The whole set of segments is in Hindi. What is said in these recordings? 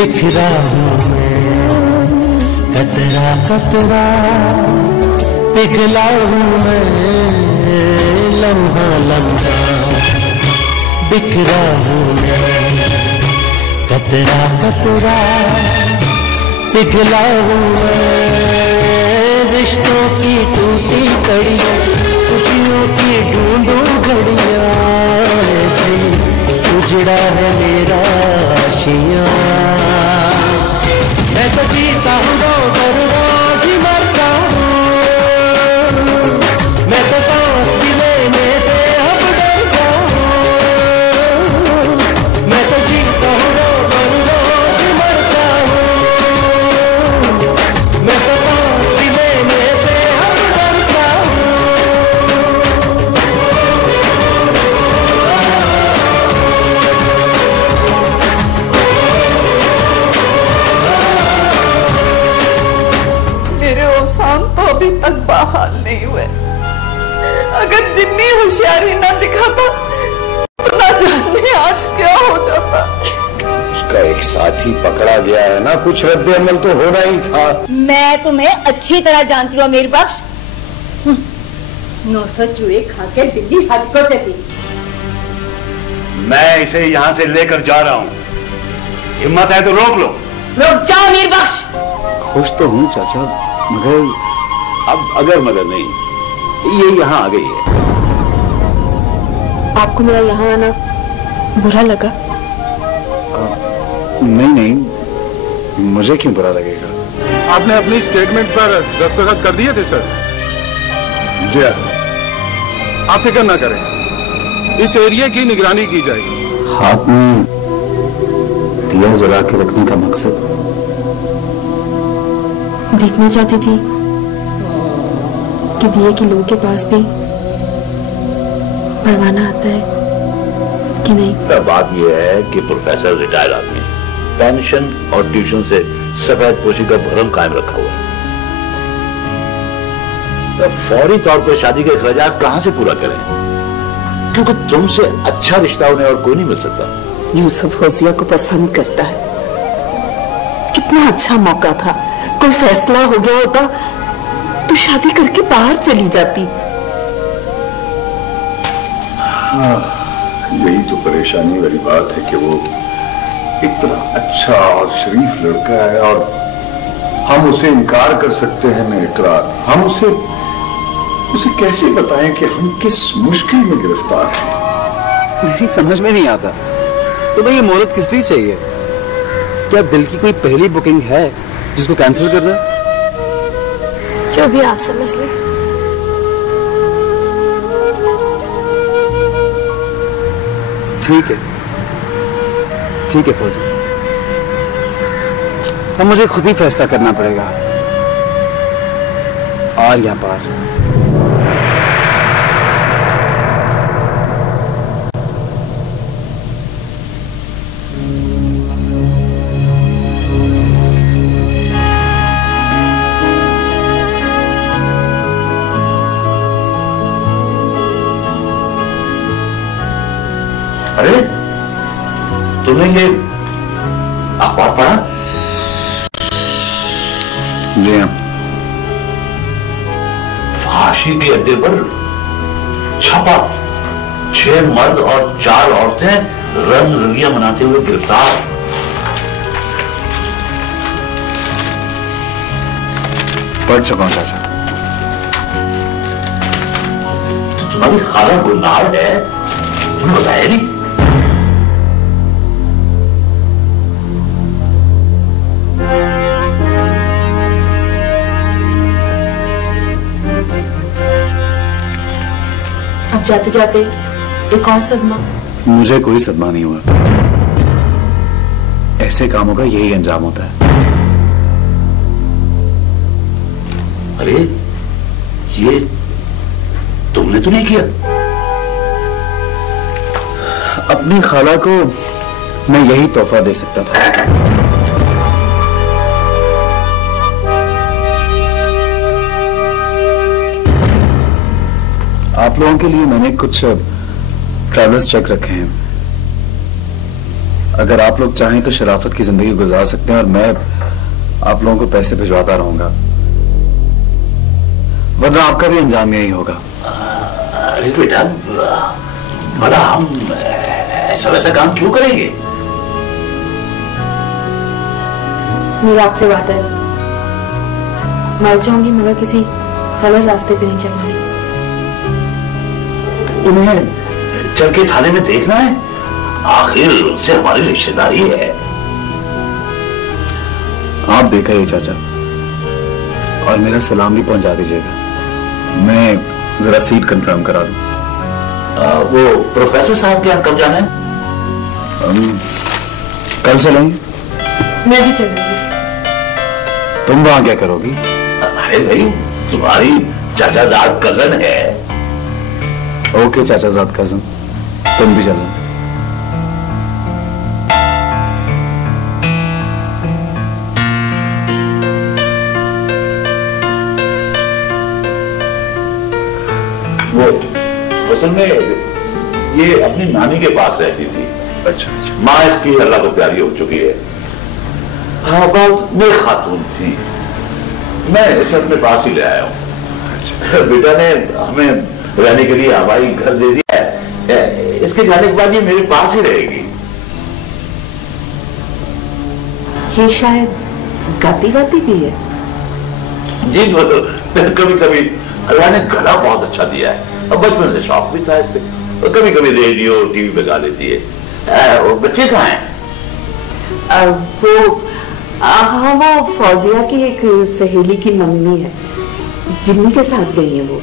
बिखरा हूँ मैं कतरा कतरा, पिघला हूँ मैं लम्हा लम्हा, बिखरा हूँ मैं कतरा कतरा, पिघला हूँ मैं रिश्तों की टूटी कड़ियाँ, खुशियों की ढूंढूं घड़ियाँ, ऐसे उजड़ा है मेरा आशियाँ। मैं तो जीता हूँ रोज ही मरता हूँ, मैं तो सांस भी लेने से अब डरता हूँ, मैं तो जीता हूँ रोज ही मरता हूँ, मैं तो सांस भी लेने से अब डरता हूँ। तो अभी तक बहाल नहीं हुए। अगर जितनी होशियारी ना दिखाता तो ना जाने आज क्या हो जाता। उसका एक साथी पकड़ा गया है ना, कुछ रद्द अमल तो होना ही था। मैं तुम्हें अच्छी तरह जानती हूँ अमीर बख्श, 900 चूहे खाकर दिल्ली हज को चली। मैं इसे यहाँ से लेकर जा रहा हूँ, हिम्मत है तो रोक लो। रुक जाओ अमीर बख्श। खुश तो हूँ चाचा, मगर अब अगर मगर नहीं, ये यहाँ आ गई है। आपको मेरा यहाँ आना बुरा लगा? नहीं, मुझे क्यों बुरा लगेगा? आपने अपनी स्टेटमेंट पर दस्तखत कर दिए थे सर? जी। आप फिक्र ना करें, इस एरिया की निगरानी की जाएगी। हाथ में दिया जला के रखने का मकसद? देखना चाहती थी कि दिए की लोगों के पास भी परवाना आता है कि नहीं। बात यह है कि प्रोफेसर रिटायर्ड आदमी, पेंशन और ट्यूशन से सफेद पोशी का भरम कायम रखा हुआ है। तो फौरी तौर पर शादी के अखराजात कहां से पूरा करें, क्योंकि तुमसे अच्छा रिश्ता उन्हें और कोई नहीं मिल सकता। यूसुफ फौजिया को पसंद करता है, कितना अच्छा मौका था। कोई फैसला हो गया होता तो शादी करके बाहर चली जाती। हाँ, यही तो परेशानी वाली बात है कि वो इतना अच्छा और शरीफ लड़का है और हम उसे इनकार कर सकते हैं न इकरार। हम उसे कैसे बताएं कि हम किस मुश्किल में गिरफ्तार हैं। मेरी समझ में नहीं आता, तो भाई ये मोहलत किस लिए चाहिए? क्या दिल की कोई पहली बुकिंग है जिसको कैंसिल करना? जो भी आप समझ लें। ठीक है फौजी, अब मुझे खुद ही फैसला करना पड़ेगा, और यहाँ पार। अरे तुमने ये अखबार पढ़ा? जी हाँ। फांसी के अड्डे पर छपा, 6 मर्द और 4 औरतें रंग रंगियां मनाते हुए गिरफ्तार। पढ़ चुका हूं चाचा। तो तुम्हारी खाला गुलनार है, तुमने बताया नहीं? अब जाते जाते एक और सदमा। मुझे कोई सदमा नहीं हुआ, ऐसे कामों का यही अंजाम होता है। अरे ये तुमने तो नहीं किया? अपनी खाला को मैं यही तोहफा दे सकता था। आप लोगों के लिए मैंने कुछ ट्रैवलर्स चेक रखे हैं, अगर आप लोग चाहें तो शराफत की जिंदगी गुजार सकते हैं और मैं आप लोगों को पैसे भिजवाता रहूंगा, वरना आपका भी अंजाम यही होगा। अरे बेटा, भला हम ऐसा वैसा काम क्यों करेंगे? मेरी आपसे बात है, मर जाऊंगी मगर किसी गलत रास्ते पे नहीं चलना। उन्हें चल के थाने में देखना है, आखिर उनसे हमारी रिश्तेदारी है। आप देखा ये चाचा, और मेरा सलाम भी पहुंचा दीजिएगा। मैं जरा सीट कंफर्म करा दूं। वो प्रोफेसर साहब के यहाँ कब जाना है? कल चलेंगे। मैं भी चलूंगी। तुम वहां क्या करोगी? अरे भाई, तुम्हारी चाचाजाद कजन है। ओके चाचाजाद कजन, तुम भी चलना। वो असल में ये अपनी नानी के पास रहती थी। अच्छा अच्छा। माँ इसकी अल्लाह को प्यारी हो चुकी है। हाँ, बहुत नेक खातून थी। मैं इसे अपने पास ही ले आया हूँ। बेटा ने हमें रहने के लिए हवाई घर दे दिया है। इसके जाने के बाद ये मेरे पास ही रहेगी। ये शायद गाती वाती भी है। जी, कभी कभी अल्लाह ने गला बहुत अच्छा दिया है और बचपन से शौक भी था इससे। और कभी कभी रेडियो टीवी पे गा लेती है। और बच्चे कहाँ हैं? हाँ, वो फौजिया की एक सहेली की मम्मी है, जिन्नी के साथ गई है वो।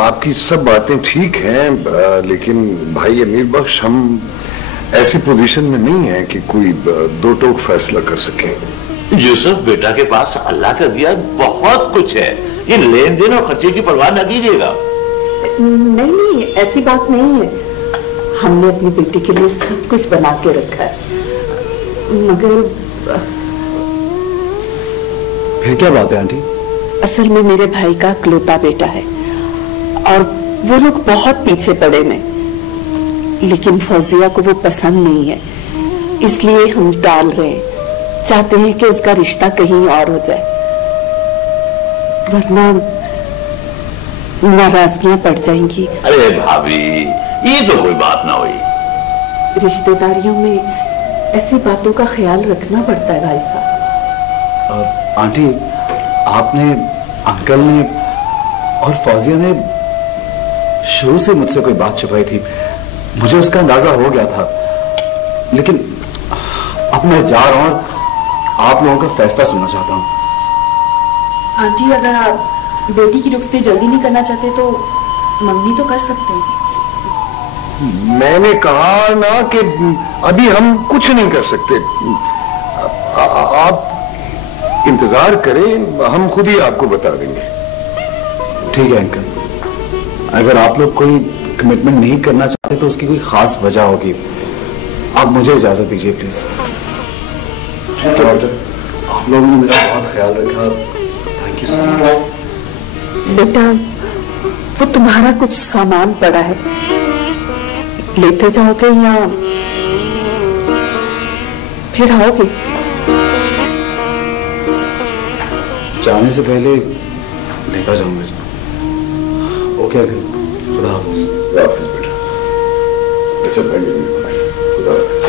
आपकी सब बातें ठीक हैं, लेकिन भाई अमीर बख्श, हम ऐसी पोजीशन में नहीं है कि कोई दो टोक फैसला कर सकें। यूसुफ बेटा के पास अल्लाह का दिया बहुत कुछ है। ये लेन देन और खर्चे की परवाह न कीजिएगा। नहीं नहीं, ऐसी बात नहीं है। हमने अपनी बेटी के लिए सब कुछ बना के रखा है, मगर फिर क्या बात है आंटी? असल में मेरे भाई का इकलौता बेटा है और वो लोग बहुत पीछे पड़े हैं, लेकिन फौजिया को वो पसंद नहीं है, इसलिए हम टाल रहे हैं। चाहते हैं कि उसका रिश्ता कहीं और हो जाए, वरना नाराजगियां पड़ जाएंगी। अरे भाभी, ये तो कोई बात ना हुई। रिश्तेदारियों में ऐसी बातों का ख्याल रखना पड़ता है भाई साहब। आंटी, आपने, अंकल ने और फौजिया ने शुरू से मुझसे कोई बात छुपाई थी। मुझे उसका अंदाजा हो गया था, लेकिन अब मैं जा रहा हूं और आप लोगों का फैसला सुनना चाहता हूं। आंटी, अगर आप बेटी की रुखसती जल्दी नहीं करना चाहते तो मंगनी तो कर सकते हैं। मैंने कहा ना कि अभी हम कुछ नहीं कर सकते। आप इंतजार करें, हम खुद ही आपको बता देंगे। ठीक है अंकल, अगर आप लोग कोई कमिटमेंट नहीं करना चाहते तो उसकी कोई खास वजह होगी। आप मुझे इजाजत दीजिए प्लीज। ठीक है बेटा, आप लोगों ने मेरा बहुत ख्याल रखा, थैंक यू सो मच। बेटा, वो तुम्हारा कुछ सामान पड़ा है, लेते जाओगे या फिर आओगे? जाने से पहले लेता जाऊंगा। ओके अंकल, खुदा हाफिज। खुदा हाफिज बेटा। अच्छा भाई, खुदा हाफिज।